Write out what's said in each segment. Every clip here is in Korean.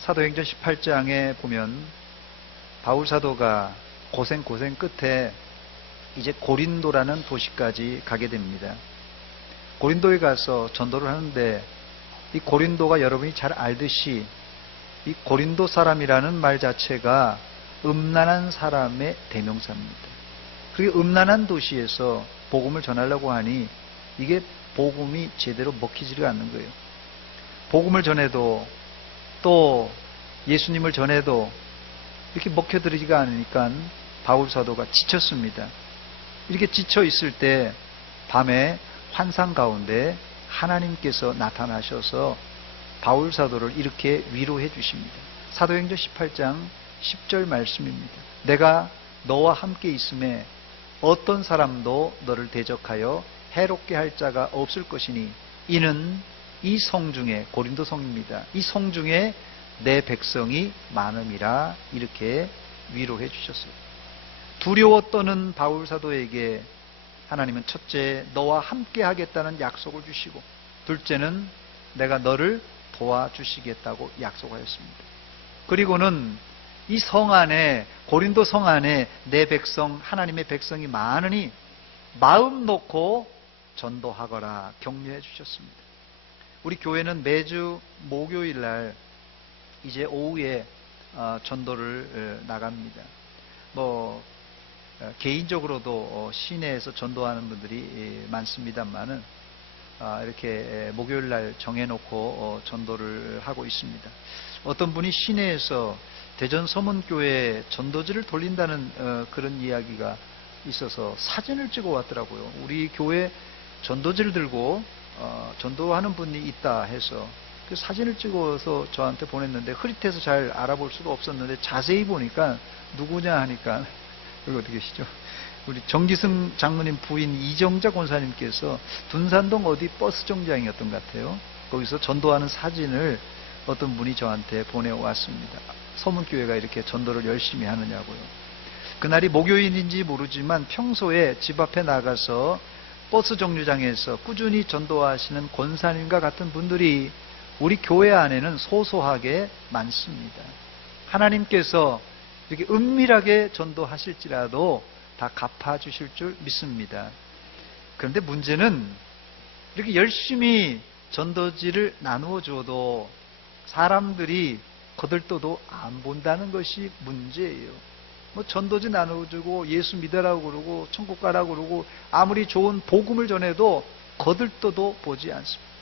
사도행전 18장에 보면 바울 사도가 고생 끝에 이제 고린도라는 도시까지 가게 됩니다. 고린도에 가서 전도를 하는데, 이 고린도가 여러분이 잘 알듯이 이 고린도 사람이라는 말 자체가 음란한 사람의 대명사입니다. 그게 음란한 도시에서 복음을 전하려고 하니 이게 복음이 제대로 먹히지가 않는 거예요. 복음을 전해도 또 예수님을 전해도 이렇게 먹혀들이지가 않으니까 바울 사도가 지쳤습니다. 이렇게 지쳐 있을 때 밤에 환상 가운데 하나님께서 나타나셔서 바울 사도를 이렇게 위로해 주십니다. 사도행전 18장 10절 말씀입니다. 내가 너와 함께 있음에 어떤 사람도 너를 대적하여 해롭게 할 자가 없을 것이니 이는 이 성 중에, 고린도 성입니다, 이 성 중에 내 백성이 많음이라, 이렇게 위로해 주셨어요. 두려워 떠는 바울 사도에게 하나님은 첫째, 너와 함께 하겠다는 약속을 주시고, 둘째는 내가 너를 도와주시겠다고 약속하였습니다. 그리고는 이 성 안에, 고린도 성 안에 내 백성, 하나님의 백성이 많으니 마음 놓고 전도하거라 격려해 주셨습니다. 우리 교회는 매주 목요일 날 이제 오후에 전도를 나갑니다. 개인적으로도 시내에서 전도하는 분들이 많습니다만은 이렇게 목요일 날 정해놓고 전도를 하고 있습니다. 어떤 분이 시내에서 대전 서문교회 전도지를 돌린다는 그런 이야기가 있어서 사진을 찍어 왔더라고요. 우리 교회 전도지를 들고 전도하는 분이 있다 해서 그 사진을 찍어서 저한테 보냈는데, 흐릿해서 잘 알아볼 수가 없었는데 자세히 보니까 누구냐 하니까, 여기 어떻게 계시죠? 우리 정기승 장로님 부인 이정자 권사님께서 둔산동 어디 버스 정장이었던 것 같아요. 거기서 전도하는 사진을 어떤 분이 저한테 보내왔습니다. 서문교회가 이렇게 전도를 열심히 하느냐고요. 그날이 목요일인지 모르지만 평소에 집 앞에 나가서 버스 정류장에서 꾸준히 전도하시는 권사님과 같은 분들이 우리 교회 안에는 소소하게 많습니다. 하나님께서 이렇게 은밀하게 전도하실지라도 다 갚아주실 줄 믿습니다. 그런데 문제는 이렇게 열심히 전도지를 나누어 줘도 사람들이 거들떠도 안 본다는 것이 문제예요. 전도지 나눠주고 예수 믿으라고 그러고 천국 가라고 그러고 아무리 좋은 복음을 전해도 거들떠도 보지 않습니다.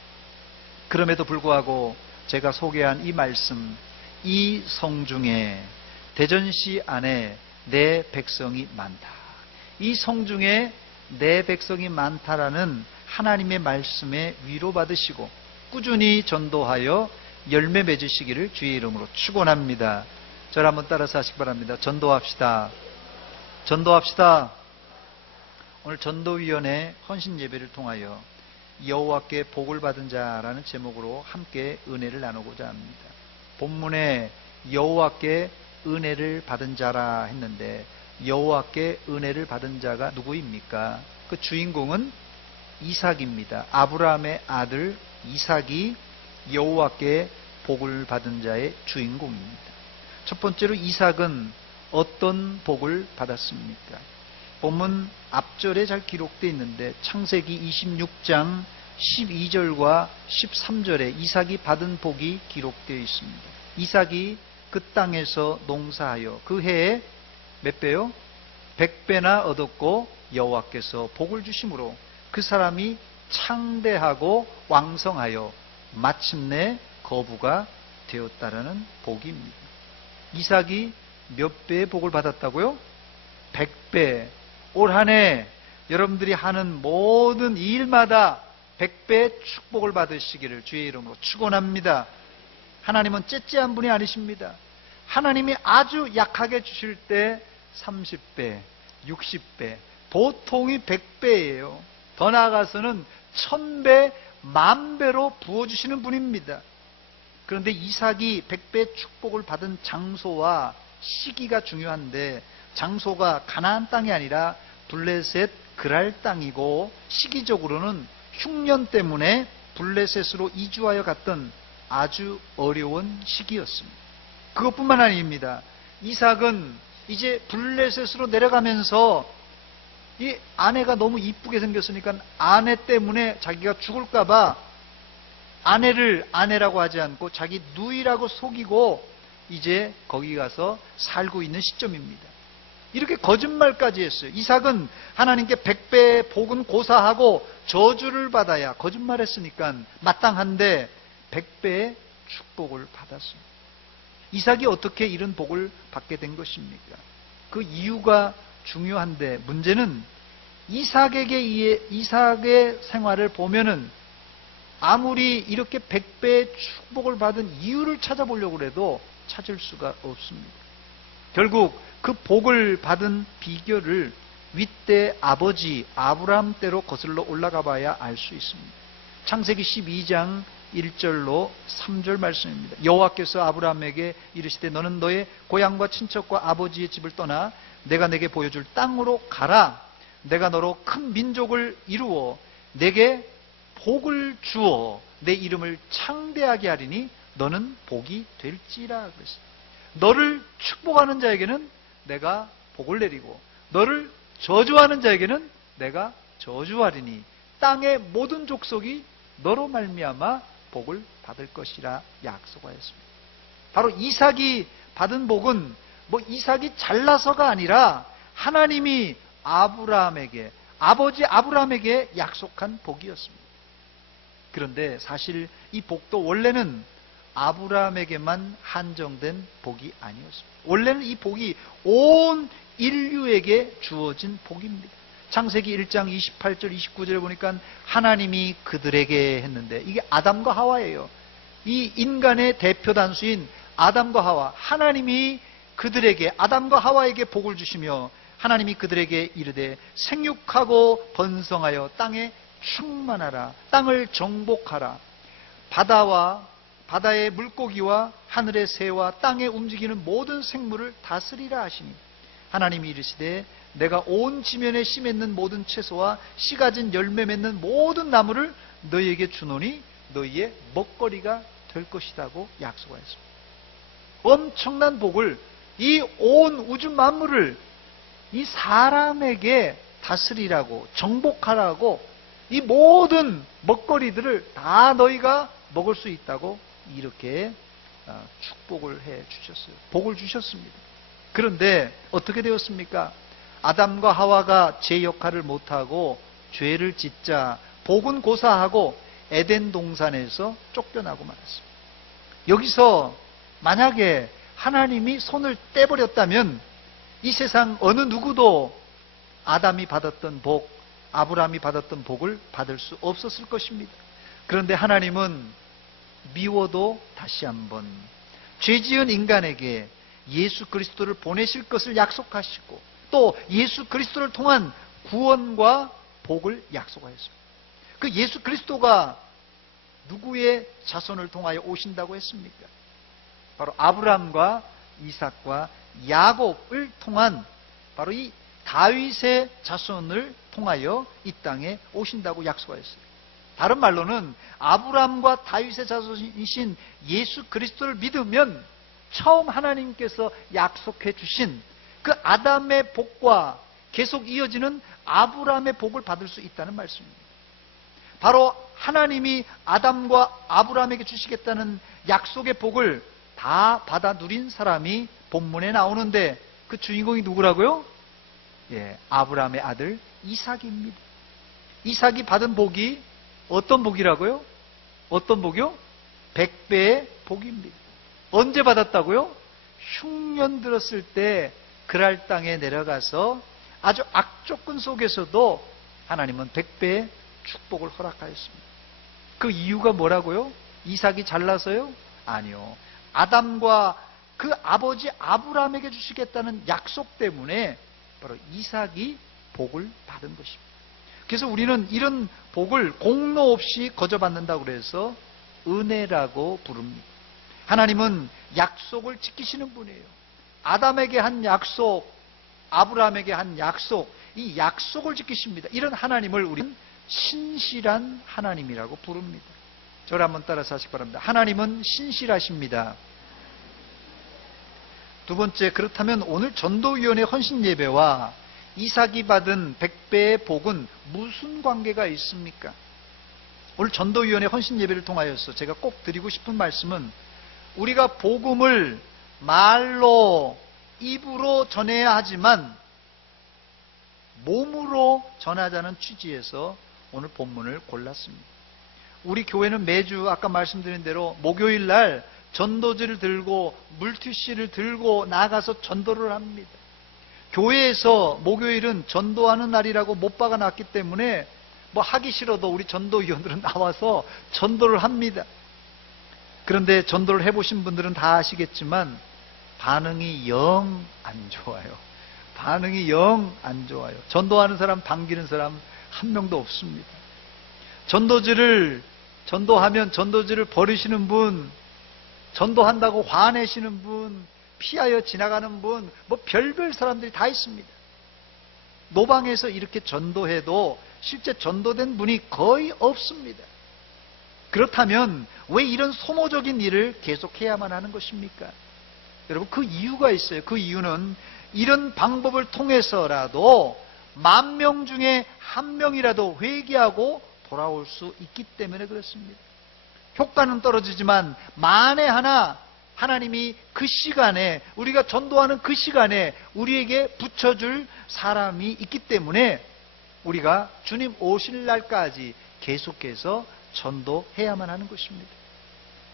그럼에도 불구하고 제가 소개한 이 말씀, 이 성 중에, 대전시 안에 내 백성이 많다, 이 성 중에 내 백성이 많다라는 하나님의 말씀에 위로받으시고 꾸준히 전도하여 열매 맺으시기를 주의 이름으로 축원합니다. 저를 한번 따라서 하시기 바랍니다. 전도합시다. 전도합시다. 오늘 전도위원회 헌신 예배를 통하여 여호와께 복을 받은 자라는 제목으로 함께 은혜를 나누고자 합니다. 본문에 여호와께 은혜를 받은 자라 했는데, 여호와께 은혜를 받은 자가 누구입니까? 그 주인공은 이삭입니다. 아브라함의 아들 이삭이 여호와께 복을 받은 자의 주인공입니다. 첫 번째로 이삭은 어떤 복을 받았습니까? 본문 앞절에 잘 기록되어 있는데 창세기 26장 12절과 13절에 이삭이 받은 복이 기록되어 있습니다. 이삭이 그 땅에서 농사하여 그 해에 몇 배요? 100배나 얻었고 여호와께서 복을 주심으로 그 사람이 창대하고 왕성하여 마침내 거부가 되었다라는 복입니다. 이삭이 몇 배의 복을 받았다고요? 100배. 올 한 해 여러분들이 하는 모든 일마다 100배의 축복을 받으시기를 주의 이름으로 축원합니다. 하나님은 째째한 분이 아니십니다. 하나님이 아주 약하게 주실 때 30배, 60배, 보통이 100배예요. 더 나아가서는 1000배, 10,000배로 부어주시는 분입니다. 그런데 이삭이 100배 축복을 받은 장소와 시기가 중요한데, 장소가 가나안 땅이 아니라 블레셋 그랄 땅이고, 시기적으로는 흉년 때문에 블레셋으로 이주하여 갔던 아주 어려운 시기였습니다. 그것뿐만 아닙니다. 이삭은 이제 블레셋으로 내려가면서 이 아내가 너무 이쁘게 생겼으니까 아내 때문에 자기가 죽을까봐 아내를 아내라고 하지 않고 자기 누이라고 속이고 이제 거기 가서 살고 있는 시점입니다. 이렇게 거짓말까지 했어요. 이삭은 하나님께 100배의 복은 고사하고 저주를 받아야, 거짓말했으니까 마땅한데 100배의 축복을 받았습니다. 이삭이 어떻게 이런 복을 받게 된 것입니까? 그 이유가 중요한데, 문제는 이삭의 생활을 보면은 아무리 이렇게 100배의 축복을 받은 이유를 찾아보려고 해도 찾을 수가 없습니다. 결국 그 복을 받은 비결을 윗대 아버지 아브라함 때로 거슬러 올라가 봐야 알 수 있습니다. 창세기 12장 1절로 3절 말씀입니다. 여호와께서 아브라함에게 이르시되 너는 너의 고향과 친척과 아버지의 집을 떠나 내가 내게 보여줄 땅으로 가라. 내가 너로 큰 민족을 이루어 내게 복을 주어 내 이름을 창대하게 하리니 너는 복이 될지라 그랬어요. 너를 축복하는 자에게는 내가 복을 내리고 너를 저주하는 자에게는 내가 저주하리니 땅의 모든 족속이 너로 말미암아 복을 받을 것이라 약속하였습니다. 바로 이삭이 받은 복은 이삭이 잘나서가 아니라 하나님이 아브라함에게, 아버지 아브라함에게 약속한 복이었습니다. 그런데 사실 이 복도 원래는 아브라함에게만 한정된 복이 아니었습니다. 원래는 이 복이 온 인류에게 주어진 복입니다. 창세기 1장 28절 29절에 보니까 하나님이 그들에게 했는데, 이게 아담과 하와예요. 이 인간의 대표 단수인 아담과 하와, 하나님이 그들에게, 아담과 하와에게 복을 주시며 하나님이 그들에게 이르되 생육하고 번성하여 땅에 충만하라, 땅을 정복하라, 바다의 물고기와 하늘의 새와 땅에 움직이는 모든 생물을 다스리라 하시니 하나님이 이르시되 내가 온 지면에 씨 맺는 모든 채소와 씨 가진 열매 맺는 모든 나무를 너희에게 주노니 너희의 먹거리가 될 것이라고 약속하였습니다. 엄청난 복을, 이 온 우주 만물을 이 사람에게 다스리라고, 정복하라고, 이 모든 먹거리들을 다 너희가 먹을 수 있다고 이렇게 축복을 해 주셨어요. 복을 주셨습니다. 그런데 어떻게 되었습니까? 아담과 하와가 제 역할을 못하고 죄를 짓자 복은 고사하고 에덴 동산에서 쫓겨나고 말았습니다. 여기서 만약에 하나님이 손을 떼버렸다면 이 세상 어느 누구도 아담이 받았던 복, 아브라함이 받았던 복을 받을 수 없었을 것입니다. 그런데 하나님은 미워도 다시 한번 죄지은 인간에게 예수 그리스도를 보내실 것을 약속하시고 또 예수 그리스도를 통한 구원과 복을 약속하였습니다. 그 예수 그리스도가 누구의 자손을 통하여 오신다고 했습니까? 바로 아브라함과 이삭과 야곱을 통한 바로 이 다윗의 자손을 통하여 이 땅에 오신다고 약속하였어요. 다른 말로는 아브라함과 다윗의 자손이신 예수 그리스도를 믿으면 처음 하나님께서 약속해 주신 그 아담의 복과 계속 이어지는 아브라함의 복을 받을 수 있다는 말씀입니다. 바로 하나님이 아담과 아브라함에게 주시겠다는 약속의 복을 다 받아 누린 사람이 본문에 나오는데 그 주인공이 누구라고요? 아브라함의 아들 이삭입니다. 이삭이 받은 복이 어떤 복이라고요? 어떤 복이요? 100배의 복입니다. 언제 받았다고요? 흉년 들었을 때 그랄 땅에 내려가서 아주 악조건 속에서도 하나님은 100배의 축복을 허락하였습니다. 그 이유가 뭐라고요? 이삭이 잘나서요? 아니요. 아담과 그 아버지 아브라함에게 주시겠다는 약속 때문에 바로 이삭이 복을 받은 것입니다. 그래서 우리는 이런 복을 공로 없이 거저받는다고 그래서 은혜라고 부릅니다. 하나님은 약속을 지키시는 분이에요. 아담에게 한 약속, 아브라함에게 한 약속, 이 약속을 지키십니다. 이런 하나님을 우리는 신실한 하나님이라고 부릅니다. 저를 한번 따라서 하시기 바랍니다. 하나님은 신실하십니다. 두 번째, 그렇다면 오늘 전도위원회 헌신 예배와 이삭이 받은 100배의 복은 무슨 관계가 있습니까? 오늘 전도위원회 헌신 예배를 통하여서 제가 꼭 드리고 싶은 말씀은, 우리가 복음을 말로, 입으로 전해야 하지만 몸으로 전하자는 취지에서 오늘 본문을 골랐습니다. 우리 교회는 매주 아까 말씀드린 대로 목요일 날 전도지를 들고 물티슈를 들고 나가서 전도를 합니다. 교회에서 목요일은 전도하는 날이라고 못 박아놨기 때문에 뭐 하기 싫어도 우리 전도위원들은 나와서 전도를 합니다. 그런데 전도를 해보신 분들은 다 아시겠지만 반응이 영 안 좋아요. 반응이 영 안 좋아요. 전도하는 사람, 반기는 사람 한 명도 없습니다. 전도하면 전도지를 버리시는 분, 전도한다고 화내시는 분, 피하여 지나가는 분, 뭐 별별 사람들이 다 있습니다. 노방에서 이렇게 전도해도 실제 전도된 분이 거의 없습니다. 그렇다면 왜 이런 소모적인 일을 계속해야만 하는 것입니까? 여러분, 그 이유가 있어요. 그 이유는 이런 방법을 통해서라도 10,000명 중에 1명이라도 회개하고 돌아올 수 있기 때문에 그렇습니다. 효과는 떨어지지만 만에 하나 하나님이 그 시간에, 우리가 전도하는 그 시간에 우리에게 붙여줄 사람이 있기 때문에 우리가 주님 오실 날까지 계속해서 전도해야만 하는 것입니다.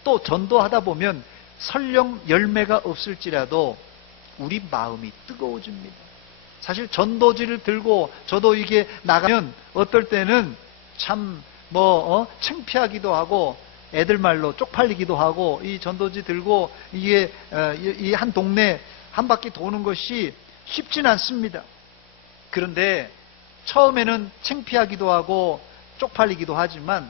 또 전도하다 보면 설령 열매가 없을지라도 우리 마음이 뜨거워집니다. 사실 전도지를 들고 저도 이게 나가면 어떨 때는 참 창피하기도 하고 애들 말로 쪽팔리기도 하고, 이 전도지 들고 이게 이 한 동네 한 바퀴 도는 것이 쉽진 않습니다. 그런데 처음에는 창피하기도 하고 쪽팔리기도 하지만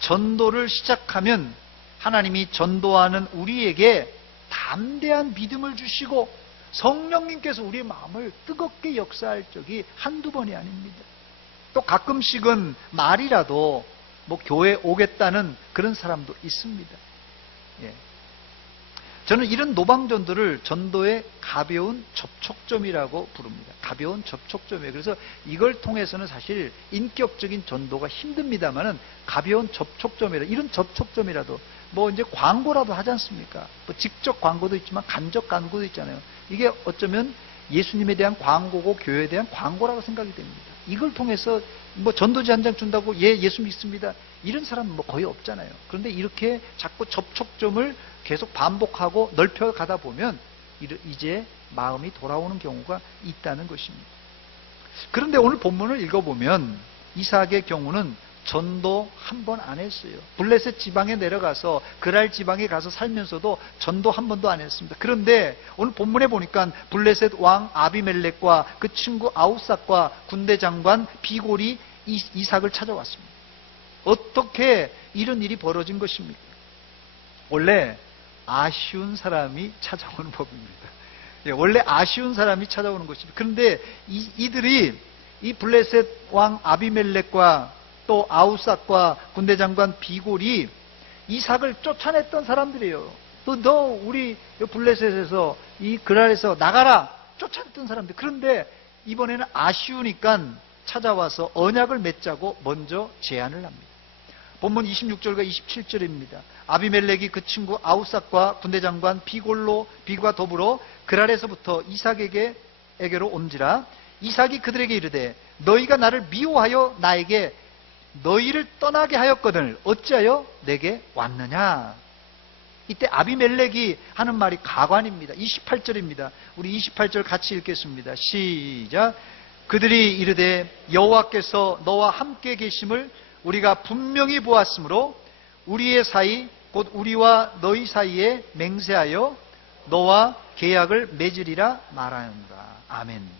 전도를 시작하면 하나님이 전도하는 우리에게 담대한 믿음을 주시고 성령님께서 우리의 마음을 뜨겁게 역사할 적이 한두 번이 아닙니다. 또 가끔씩은 말이라도 뭐 교회에 오겠다는 그런 사람도 있습니다. 예. 저는 이런 노방전도를 전도의 가벼운 접촉점이라고 부릅니다. 가벼운 접촉점이에요. 그래서 이걸 통해서는 사실 인격적인 전도가 힘듭니다만은 가벼운 접촉점이라, 이런 접촉점이라도 뭐 이제 광고라도 하지 않습니까? 뭐 직접 광고도 있지만 간접 광고도 있잖아요. 이게 어쩌면 예수님에 대한 광고고 교회에 대한 광고라고 생각이 됩니다. 이걸 통해서 뭐 전도지 한 장 준다고 예수 믿습니다, 이런 사람은 뭐 거의 없잖아요. 그런데 이렇게 자꾸 접촉점을 계속 반복하고 넓혀가다 보면 이제 마음이 돌아오는 경우가 있다는 것입니다. 그런데 오늘 본문을 읽어보면 이삭의 경우는 전도 한 번 안 했어요. 블레셋 지방에 내려가서 그랄 지방에 가서 살면서도 전도 한 번도 안 했습니다. 그런데 오늘 본문에 보니까 블레셋 왕 아비멜렉과 그 친구 아우삭과 군대 장관 비골이 이삭을 찾아왔습니다. 어떻게 이런 일이 벌어진 것입니까? 원래 아쉬운 사람이 찾아오는 법입니다. 원래 아쉬운 사람이 찾아오는 것입니다. 그런데 이들이 이 블레셋 왕 아비멜렉과 또 아우삭과 군대 장관 비골이 이삭을 쫓아냈던 사람들이에요. 또 너 우리 블레셋에서 이 그랄에서 나가라 쫓아냈던 사람들. 그런데 이번에는 아쉬우니까 찾아와서 언약을 맺자고 먼저 제안을 합니다. 본문 26절과 27절입니다. 아비멜렉이 그 친구 아우삭과 군대 장관 비골과 더불어 그랄에서부터 이삭에게로 온지라. 이삭이 그들에게 이르되 너희가 나를 미워하여 나에게 너희를 떠나게 하였거늘 어찌하여 내게 왔느냐. 이때 아비멜렉이 하는 말이 가관입니다. 28절입니다. 우리 28절 같이 읽겠습니다. 시작. 그들이 이르되 여호와께서 너와 함께 계심을 우리가 분명히 보았으므로 우리의 사이 곧 우리와 너희 사이에 맹세하여 너와 계약을 맺으리라 말하는다. 아멘.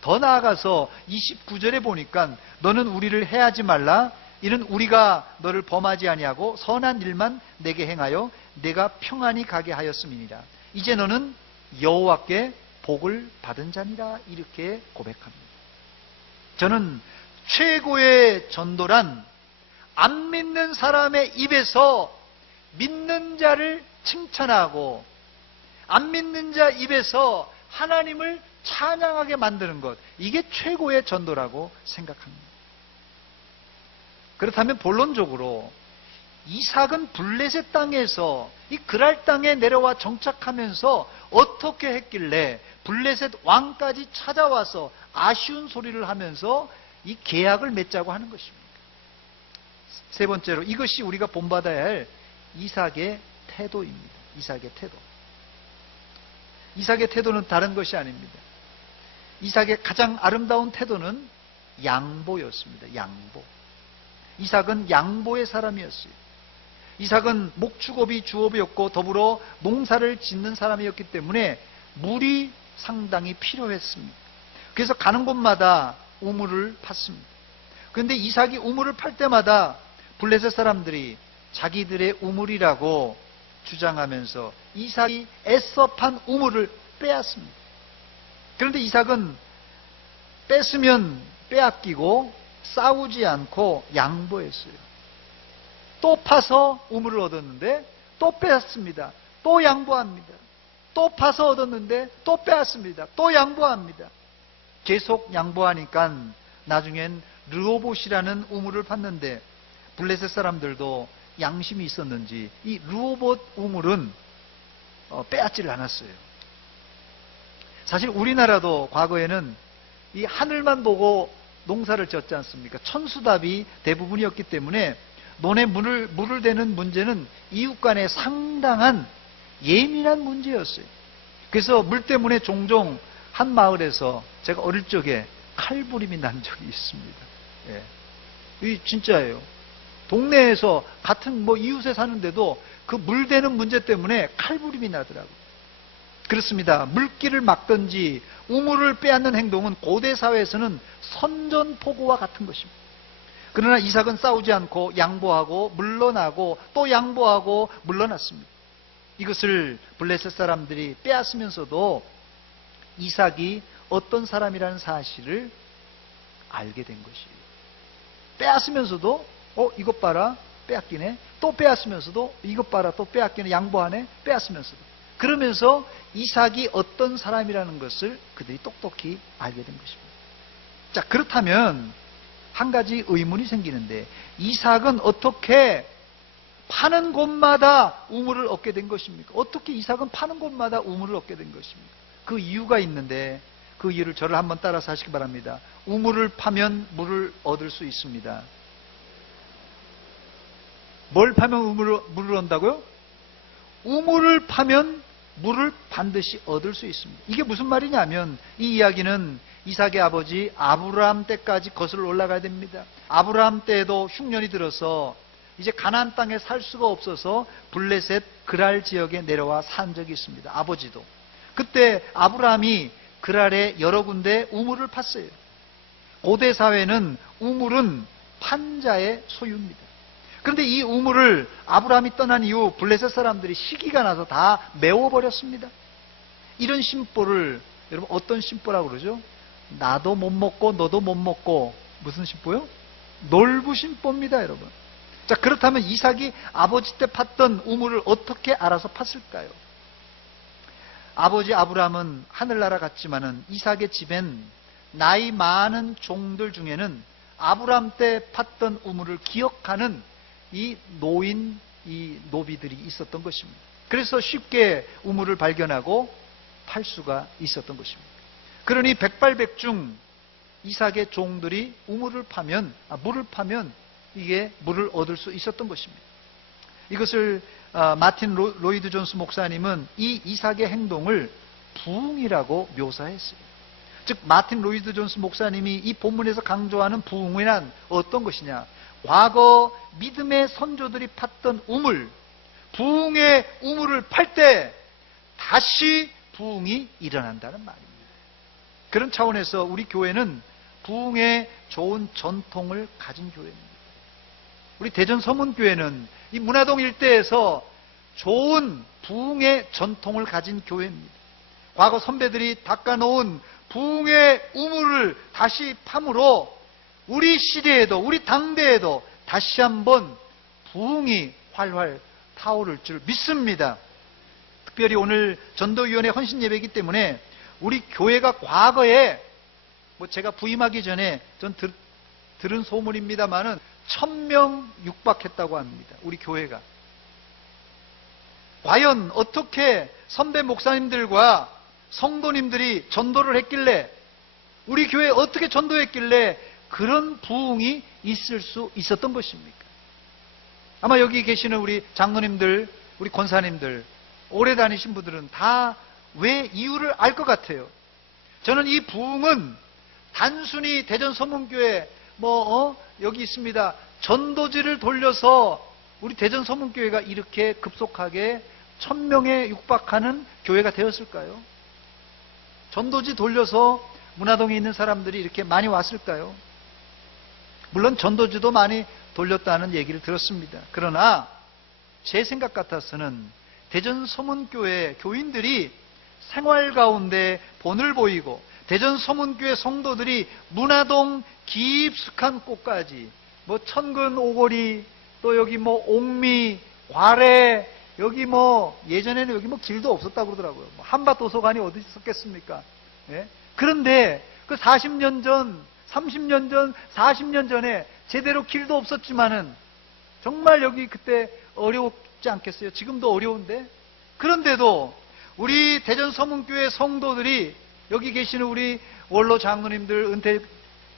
더 나아가서 29절에 보니까 너는 우리를 해하지 말라. 이는 우리가 너를 범하지 아니하고 선한 일만 내게 행하여 내가 평안히 가게 하였음이니라. 이제 너는 여호와께 복을 받은 자니라. 이렇게 고백합니다. 저는 최고의 전도란 안 믿는 사람의 입에서 믿는 자를 칭찬하고 안 믿는 자 입에서 하나님을 찬양하게 만드는 것, 이게 최고의 전도라고 생각합니다. 그렇다면 본론적으로 이삭은 블레셋 땅에서 이 그랄 땅에 내려와 정착하면서 어떻게 했길래 블레셋 왕까지 찾아와서 아쉬운 소리를 하면서 이 계약을 맺자고 하는 것입니까? 세 번째로, 이것이 우리가 본받아야 할 이삭의 태도입니다. 이삭의 태도. 이삭의 태도는 다른 것이 아닙니다. 이삭의 가장 아름다운 태도는 양보였습니다. 양보. 이삭은 양보의 사람이었어요. 이삭은 목축업이 주업이었고 더불어 농사를 짓는 사람이었기 때문에 물이 상당히 필요했습니다. 그래서 가는 곳마다 우물을 팠습니다. 그런데 이삭이 우물을 팔 때마다 블레셋 사람들이 자기들의 우물이라고 주장하면서 이삭이 애써 판 우물을 빼앗습니다. 그런데 이삭은 뺏으면 빼앗기고 싸우지 않고 양보했어요. 또 파서 우물을 얻었는데 또 빼앗습니다. 또 양보합니다. 또 파서 얻었는데 또 빼앗습니다. 또 양보합니다. 계속 양보하니까 나중엔 르호봇이라는 우물을 팠는데 블레셋 사람들도 양심이 있었는지 이 르호봇 우물은 빼앗지를 않았어요. 사실 우리나라도 과거에는 이 하늘만 보고 농사를 지었지 않습니까? 천수답이 대부분이었기 때문에 논에 물을 대는 문제는 이웃 간에 상당한 예민한 문제였어요. 그래서 물 때문에 종종 한 마을에서 제가 어릴 적에 칼부림이 난 적이 있습니다. 예. 이 진짜예요. 동네에서 같은 이웃에 사는데도 그 물 대는 문제 때문에 칼부림이 나더라고요. 그렇습니다. 물길을 막든지 우물을 빼앗는 행동은 고대 사회에서는 선전포고와 같은 것입니다. 그러나 이삭은 싸우지 않고 양보하고 물러나고 또 양보하고 물러났습니다. 이것을 블레셋 사람들이 빼앗으면서도 이삭이 어떤 사람이라는 사실을 알게 된 것이에요. 빼앗으면서도 이것 봐라, 빼앗기네. 또 빼앗으면서도 이것 봐라, 또 빼앗기네. 양보하네, 빼앗으면서도. 그러면서 이삭이 어떤 사람이라는 것을 그들이 똑똑히 알게 된 것입니다. 자, 그렇다면 한 가지 의문이 생기는데, 이삭은 어떻게 파는 곳마다 우물을 얻게 된 것입니까? 어떻게 이삭은 파는 곳마다 우물을 얻게 된 것입니까? 그 이유가 있는데, 그 이유를 저를 한번 따라서 하시기 바랍니다. 우물을 파면 물을 얻을 수 있습니다. 뭘 파면 물을 얻는다고요? 우물을 파면 물을 반드시 얻을 수 있습니다. 이게 무슨 말이냐면, 이 이야기는 이삭의 아버지 아브라함 때까지 거슬러 올라가야 됩니다. 아브라함 때에도 흉년이 들어서 이제 가나안 땅에 살 수가 없어서 블레셋 그랄 지역에 내려와 산 적이 있습니다. 아버지도. 그때 아브라함이 그랄에 여러 군데 우물을 팠어요. 고대 사회는 우물은 판자의 소유입니다. 그런데 이 우물을 아브라함이 떠난 이후 블레셋 사람들이 시기가 나서 다 메워버렸습니다. 이런 심보를 여러분 어떤 심보라고 그러죠? 나도 못 먹고 너도 못 먹고, 무슨 심보요? 놀부심보입니다, 여러분. 자, 그렇다면 이삭이 아버지 때 팠던 우물을 어떻게 알아서 팠을까요? 아버지 아브라함은 하늘나라 갔지만은 이삭의 집엔 나이 많은 종들 중에는 아브라함 때 팠던 우물을 기억하는 이 노비들이 있었던 것입니다. 그래서 쉽게 우물을 발견하고 팔 수가 있었던 것입니다. 그러니 백발백중 이삭의 종들이 물을 파면 이게 물을 얻을 수 있었던 것입니다. 이것을 마틴 로이드 존스 목사님은 이 이삭의 행동을 부흥이라고 묘사했어요. 즉 마틴 로이드 존스 목사님이 이 본문에서 강조하는 부흥이란 어떤 것이냐? 과거 믿음의 선조들이 팠던 우물, 부흥의 우물을 팔 때 다시 부흥이 일어난다는 말입니다. 그런 차원에서 우리 교회는 부흥의 좋은 전통을 가진 교회입니다. 우리 대전 서문교회는 이 문화동 일대에서 좋은 부흥의 전통을 가진 교회입니다. 과거 선배들이 닦아놓은 부흥의 우물을 다시 팜으로 우리 시대에도 우리 당대에도 다시 한번 부흥이 활활 타오를 줄 믿습니다. 특별히 오늘 전도위원회 헌신 예배이기 때문에 우리 교회가 과거에 제가 부임하기 전에 전 들은 소문입니다만은 1000명 육박했다고 합니다. 우리 교회가. 과연 어떻게 선배 목사님들과 성도님들이 전도를 했길래, 우리 교회에 어떻게 전도했길래 그런 부흥이 있을 수 있었던 것입니까? 아마 여기 계시는 우리 장로님들, 우리 권사님들, 오래 다니신 분들은 다 왜 이유를 알 것 같아요. 저는 이 부흥은 단순히 대전 서문교회 여기 있습니다. 전도지를 돌려서 우리 대전 서문교회가 이렇게 급속하게 1000명에 육박하는 교회가 되었을까요? 전도지 돌려서 문화동에 있는 사람들이 이렇게 많이 왔을까요? 물론 전도지도 많이 돌렸다는 얘기를 들었습니다. 그러나 제 생각 같아서는 대전 서문교회 교인들이 생활 가운데 본을 보이고 대전 서문교회 성도들이 문화동 깊숙한 곳까지 천근 오거리, 또 여기 옥미, 과래, 여기 예전에는 여기 길도 없었다고 그러더라고요. 한밭도서관이 어디 있었겠습니까? 예? 그런데 그 40년 전, 30년 전, 40년 전에 제대로 길도 없었지만은 정말 여기 그때 어려웠지 않겠어요? 지금도 어려운데? 그런데도 우리 대전 서문교회 성도들이, 여기 계시는 우리 원로 장로님들, 은퇴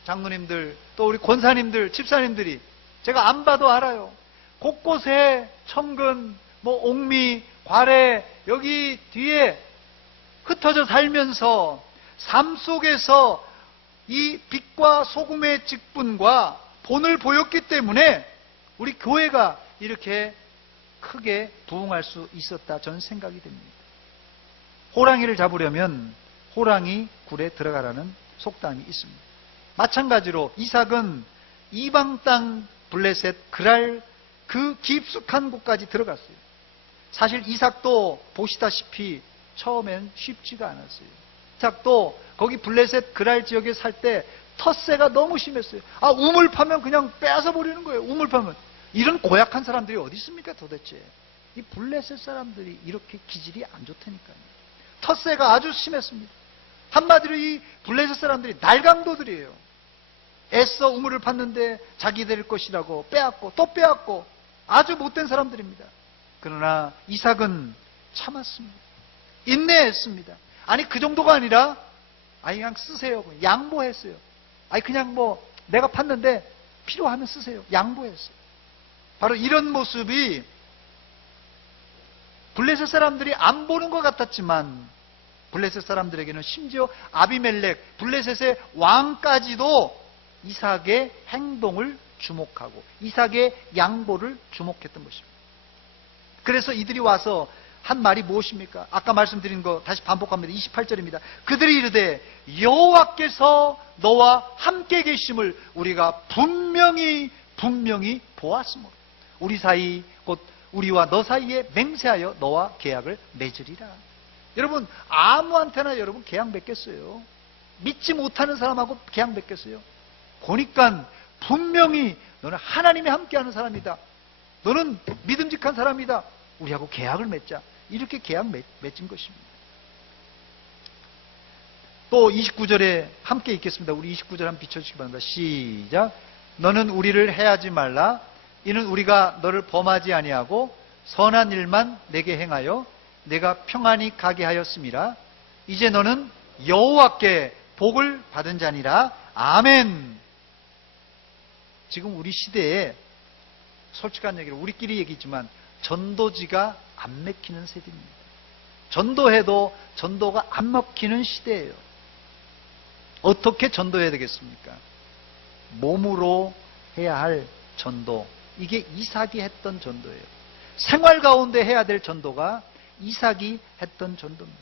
장로님들, 또 우리 권사님들, 집사님들이 제가 안 봐도 알아요. 곳곳에 청근, 옥미, 과래, 여기 뒤에 흩어져 살면서 삶 속에서 이 빛과 소금의 직분과 본을 보였기 때문에 우리 교회가 이렇게 크게 부흥할 수 있었다, 저는 생각이 됩니다. 호랑이를 잡으려면 호랑이 굴에 들어가라는 속담이 있습니다. 마찬가지로 이삭은 이방 땅 블레셋 그랄 그 깊숙한 곳까지 들어갔어요. 사실 이삭도 보시다시피 처음엔 쉽지가 않았어요. 이삭도 거기 블레셋 그랄 지역에 살 때 텃세가 너무 심했어요. 우물 파면 그냥 빼앗아 버리는 거예요. 우물 파면. 이런 고약한 사람들이 어디 있습니까 도대체? 이 블레셋 사람들이 이렇게 기질이 안 좋다니까요. 텃세가 아주 심했습니다. 한마디로 이 블레셋 사람들이 날강도들이에요. 애써 우물을 팠는데 자기들 것이라고 빼앗고 또 빼앗고 아주 못된 사람들입니다. 그러나 이삭은 참았습니다. 인내했습니다. 아니 그 정도가 아니라 그냥 쓰세요. 양보했어요. 그냥 내가 팠는데 필요하면 쓰세요. 양보했어요. 바로 이런 모습이 블레셋 사람들이 안 보는 것 같았지만 블레셋 사람들에게는 심지어 아비멜렉, 블레셋의 왕까지도 이삭의 행동을 주목하고 이삭의 양보를 주목했던 것입니다. 그래서 이들이 와서 한 말이 무엇입니까? 아까 말씀드린 거 다시 반복합니다. 28절입니다. 그들이 이르되 여호와께서 너와 함께 계심을 우리가 분명히 보았으므로 우리 사이 곧 우리와 너 사이에 맹세하여 너와 계약을 맺으리라. 여러분 아무한테나 여러분 계약 맺겠어요? 믿지 못하는 사람하고 계약 맺겠어요? 보니까 분명히 너는 하나님이 함께하는 사람이다. 너는 믿음직한 사람이다. 우리하고 계약을 맺자. 이렇게 계약 맺은 것입니다. 또 29절에 함께 읽겠습니다. 우리 29절 한번 비춰주시기 바랍니다. 시작. 너는 우리를 해하지 말라. 이는 우리가 너를 범하지 아니하고 선한 일만 내게 행하여 내가 평안히 가게 하였음이라. 이제 너는 여호와께 복을 받은 자니라. 아멘. 지금 우리 시대에 솔직한 얘기로 우리끼리 얘기지만 전도지가 안 먹히는 세대입니다. 전도해도 전도가 안 먹히는 시대예요. 어떻게 전도해야 되겠습니까? 몸으로 해야 할 전도. 이게 이삭이 했던 전도예요. 생활 가운데 해야 될 전도가 이삭이 했던 전도입니다.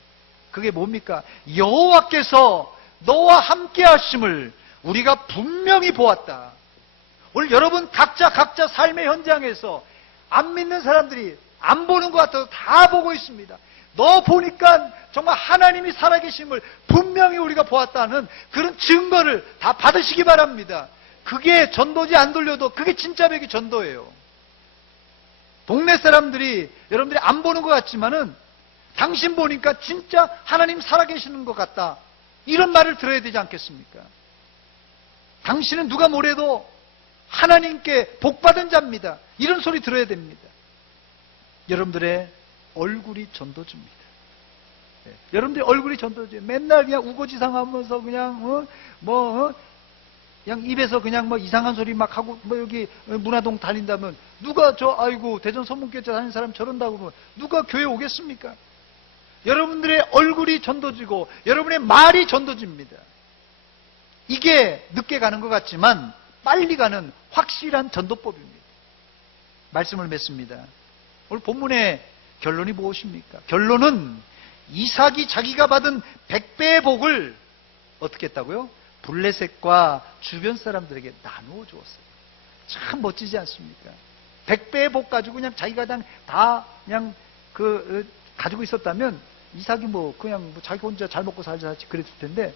그게 뭡니까? 여호와께서 너와 함께 하심을 우리가 분명히 보았다. 오늘 여러분 각자 삶의 현장에서 안 믿는 사람들이 안 보는 것 같아도 다 보고 있습니다. 너 보니까 정말 하나님이 살아계심을 분명히 우리가 보았다는 그런 증거를 다 받으시기 바랍니다. 그게 전도지 안 돌려도 그게 진짜 백이 전도예요. 동네 사람들이 여러분들이 안 보는 것 같지만은 당신 보니까 진짜 하나님 살아계시는 것 같다. 이런 말을 들어야 되지 않겠습니까? 당신은 누가 뭐래도 하나님께 복받은 자입니다. 이런 소리 들어야 됩니다. 여러분들의 얼굴이 전도주입니다. 네. 여러분들의 얼굴이 전도주예요. 맨날 그냥 우거지상하면서 그냥 그냥 입에서 그냥 이상한 소리 막 하고 여기 문화동 다닌다면 누가 아이고 대전 소문교회 다니는 사람 저런다고 그러면 누가 교회 오겠습니까? 여러분들의 얼굴이 전도지고 여러분의 말이 전도지입니다. 이게 늦게 가는 것 같지만 빨리 가는 확실한 전도법입니다. 말씀을 맺습니다. 오늘 본문의 결론이 무엇입니까? 결론은 이삭이 자기가 받은 100배의 복을 어떻게 했다고요? 블레셋과 주변 사람들에게 나누어 주었어요. 참 멋지지 않습니까? 100배의 복 가지고 그냥 자기가 그냥 가지고 있었다면 이삭이 그냥 자기 혼자 잘 먹고 살자 그랬을 텐데,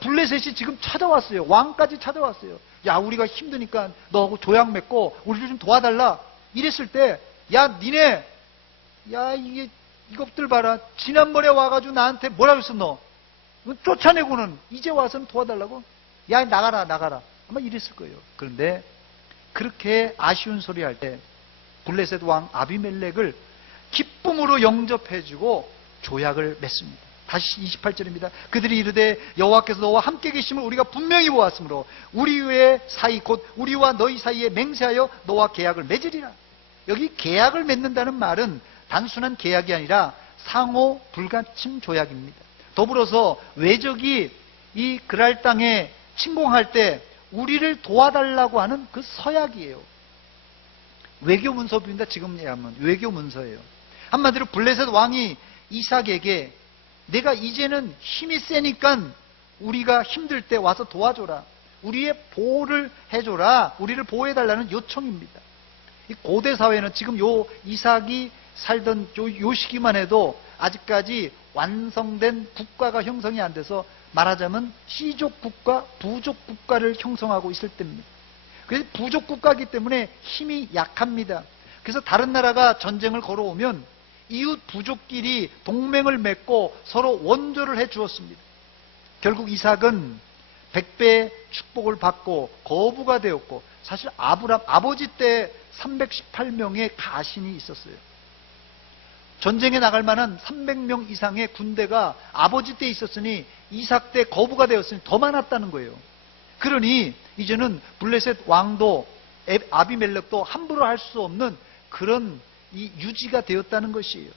블레셋이 지금 찾아왔어요. 왕까지 찾아왔어요. 야, 우리가 힘드니까 너하고 조약 맺고 우리를 좀 도와달라. 이랬을 때, 야, 니네, 야, 이것들 봐라. 지난번에 와가지고 나한테 뭐라 그랬어, 너? 쫓아내고는 이제 와서는 도와달라고? 야, 나가라. 아마 이랬을 거예요. 그런데 그렇게 아쉬운 소리 할 때 블레셋 왕 아비멜렉을 기쁨으로 영접해주고 조약을 맺습니다. 다시 28절입니다. 그들이 이르되 여호와께서 너와 함께 계심을 우리가 분명히 보았으므로 우리의 사이 곧 우리와 너희 사이에 맹세하여 너와 계약을 맺으리라. 여기 계약을 맺는다는 말은 단순한 계약이 아니라 상호 불가침 조약입니다. 더불어서 외적이 이 그랄 땅에 침공할 때 우리를 도와달라고 하는 그 서약이에요. 외교 문서입니다. 지금 얘기하면 외교 문서예요. 한마디로 블레셋 왕이 이삭에게 내가 이제는 힘이 세니까 우리가 힘들 때 와서 도와줘라. 우리의 보호를 해줘라. 우리를 보호해달라는 요청입니다. 이 고대 사회는 지금 이삭이 살던 요 시기만 해도 아직까지 완성된 국가가 형성이 안 돼서 말하자면 시족 국가, 부족 국가를 형성하고 있을 때입니다. 그래서 부족 국가이기 때문에 힘이 약합니다. 그래서 다른 나라가 전쟁을 걸어오면 이웃 부족끼리 동맹을 맺고 서로 원조를 해 주었습니다. 결국 이삭은 100배의 축복을 받고 거부가 되었고, 사실 아버지 때 318명의 가신이 있었어요. 전쟁에 나갈 만한 300명 이상의 군대가 아버지 때 있었으니 이삭 때 거부가 되었으니 더 많았다는 거예요. 그러니 이제는 블레셋 왕도 아비멜렉도 함부로 할 수 없는 그런 유지가 되었다는 것이에요.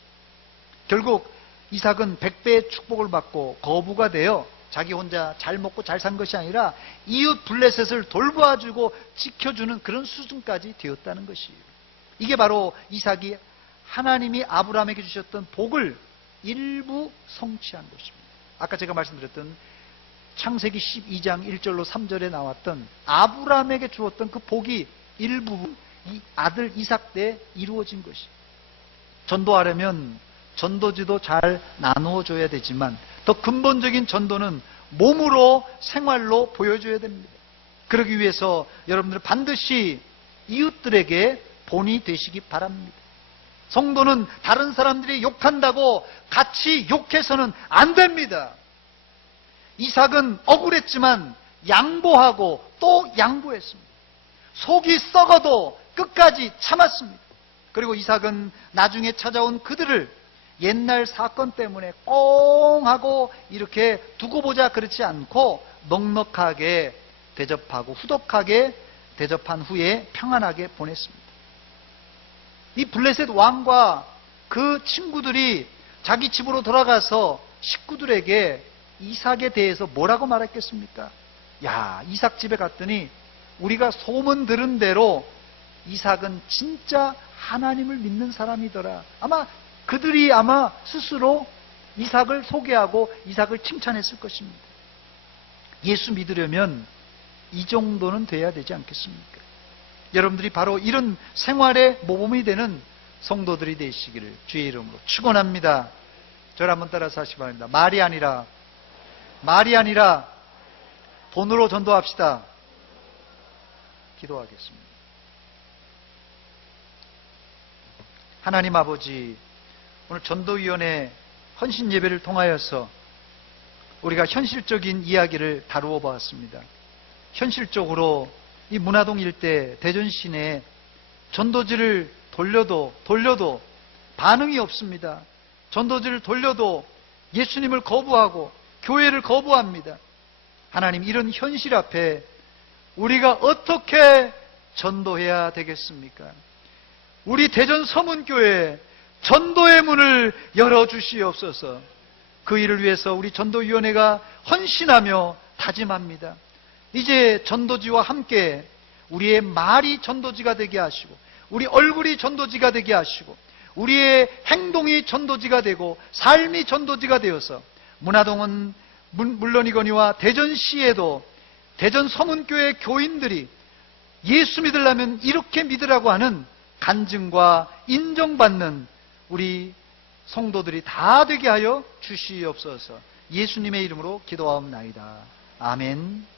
결국 이삭은 100배의 축복을 받고 거부가 되어 자기 혼자 잘 먹고 잘 산 것이 아니라 이웃 블레셋을 돌봐주고 지켜주는 그런 수준까지 되었다는 것이에요. 이게 바로 이삭이 하나님이 아브라함에게 주셨던 복을 일부 성취한 것입니다. 아까 제가 말씀드렸던 창세기 12장 1절로 3절에 나왔던 아브라함에게 주었던 그 복이 일부 이 아들 이삭 때 이루어진 것이. 전도하려면 전도지도 잘 나누어줘야 되지만 더 근본적인 전도는 몸으로 생활로 보여줘야 됩니다. 그러기 위해서 여러분들 반드시 이웃들에게 본이 되시기 바랍니다. 성도는 다른 사람들이 욕한다고 같이 욕해서는 안 됩니다. 이삭은 억울했지만 양보하고 또 양보했습니다. 속이 썩어도 끝까지 참았습니다. 그리고 이삭은 나중에 찾아온 그들을 옛날 사건 때문에 꽁 하고 이렇게 두고 보자 그렇지 않고 넉넉하게 대접하고 후덕하게 대접한 후에 평안하게 보냈습니다. 이 블레셋 왕과 그 친구들이 자기 집으로 돌아가서 식구들에게 이삭에 대해서 뭐라고 말했겠습니까? 야, 이삭 집에 갔더니 우리가 소문 들은 대로 이삭은 진짜 하나님을 믿는 사람이더라. 그들이 아마 스스로 이삭을 소개하고 이삭을 칭찬했을 것입니다. 예수 믿으려면 이 정도는 돼야 되지 않겠습니까? 여러분들이 바로 이런 생활의 모범이 되는 성도들이 되시기를 주의 이름으로 축원합니다. 저를 한번 따라서 하시기 바랍니다. 말이 아니라 돈으로 전도합시다. 기도하겠습니다. 하나님 아버지, 오늘 전도위원회 헌신 예배를 통하여서 우리가 현실적인 이야기를 다루어 보았습니다. 현실적으로 이 문화동 일대 대전 시내에 전도지를 돌려도 반응이 없습니다. 전도지를 돌려도 예수님을 거부하고 교회를 거부합니다. 하나님, 이런 현실 앞에 우리가 어떻게 전도해야 되겠습니까? 우리 대전 서문교회 전도의 문을 열어주시옵소서. 그 일을 위해서 우리 전도위원회가 헌신하며 다짐합니다. 이제 전도지와 함께 우리의 말이 전도지가 되게 하시고, 우리 얼굴이 전도지가 되게 하시고, 우리의 행동이 전도지가 되고 삶이 전도지가 되어서 문화동은 물론이거니와 대전시에도 대전 서문교회 교인들이 예수 믿으려면 이렇게 믿으라고 하는 간증과 인정받는 우리 성도들이 다 되게 하여 주시옵소서. 예수님의 이름으로 기도하옵나이다. 아멘.